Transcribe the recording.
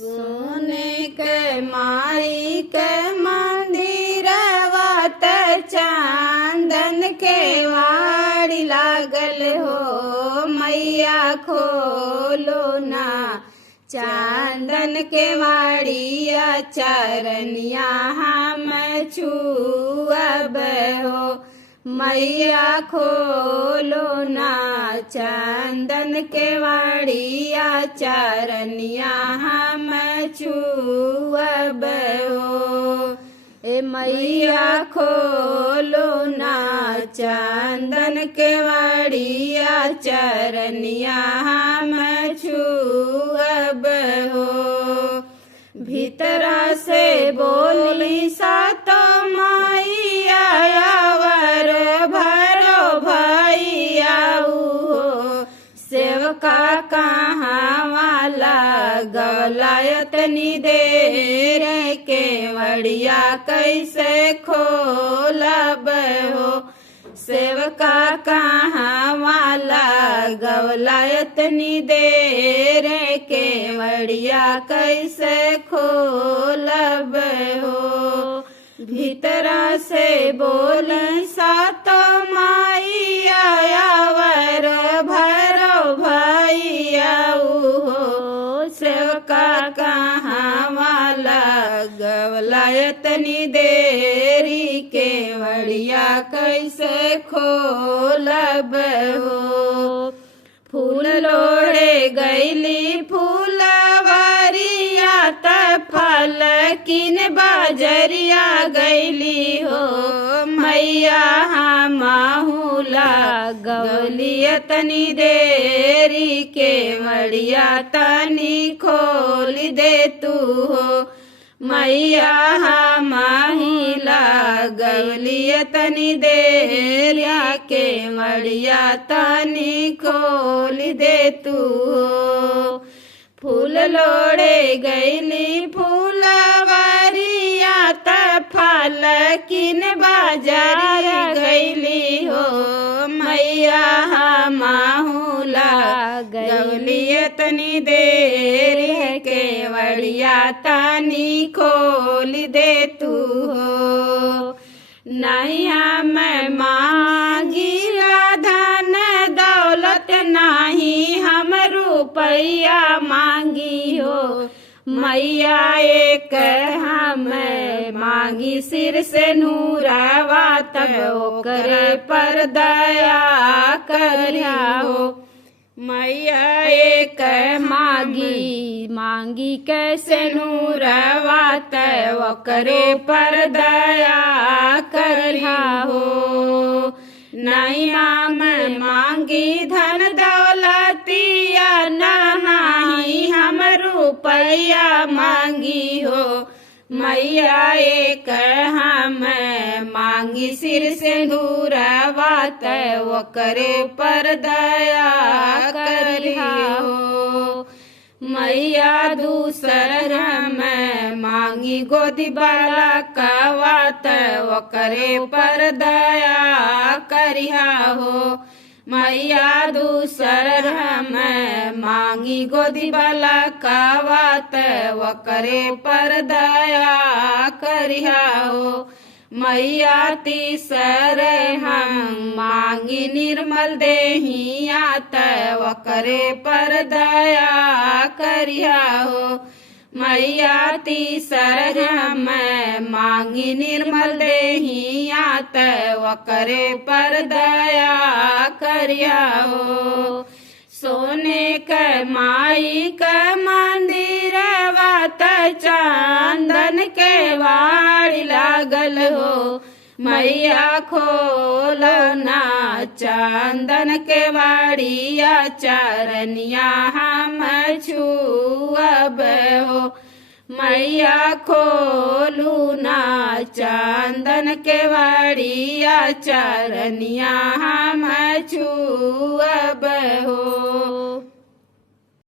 सोने के माई के मंदिरवा त चांदन के वाड़ी लागल हो। मैया खोलो ना चांदन के वाड़िया चरनिया हम छुअब हो। मैया खोलो ना चांदन के वाड़िया चरनिया हम छुअब हो। ए मैया खोलो ना चांदन के वाड़िया चरनिया हम छुअब हो। भीतरा से बोली सातो मैया वर भरो भैया हो। सेवका कहाँ वाला गवलायतनी देर के वड़िया कैसे खोलब हो। सेवका कहाँ वाला गवलायतनी देर के वड़िया कैसे खोलब हो। भीतरा से बोली सातो मैया वर भरो भैया हो। सेवका कहाँ वाला गवलायतनी देरी के वड़िया कैसे खोलब हो। फूल लोड़े गैली फूलवारिया त फल किन बाजरिया गैली हो। मैया माहुला गवलियतनी देरी के वड़िया तनी खोल दे तू हो। मैया महिला गवलियतनी देरिया के वड़िया तनी खोल दे तू हो। फूल लोड़े गैली फूलवारिया त फल किन बाजरिया गैली हो। मैया माहुला गवलियतनी देर के वड़िया तनी खोल दे तू हो। नैया मैं मांगिला धन दौलत नाही हम रुपया मांगी हो। मैया एक हम मांगी सिर से नूरवा तब ओकरे पर दया करिया हो। मैया एक मांगी कैसे नूरवा तब ओकरे पर दया करिया हो। नहीं मांगी धन दौलतिया नहीं हम रुपया मांगी हो। मैया एक हम मांगी सिर से नूरवा तब ओकरे पर दया करिया हो। मैया दूसर मैं मांगी गोदी बाला कवा तब ओकरे पर दया करिया हो। मैया दूसर मैं मांगी गोदी बाला कवा तब ओकरे पर दया करिया हो। मैया तीसर हम मांगी निर्मल देहिया तब ओकरे पर दया करिया हो। मैया तीसर हम मांगी निर्मल देहिया तब ओकरे पर दया करिया हो। सोने के माई के मंदिरवा त चांदन के वाड़ी लागल हो। मैया खोलो ना चांदन के वाड़िया चरनिया हम छुअब हो। मैया खोलू ना चांदन के वाड़िया चरनिया हम छुअब हो।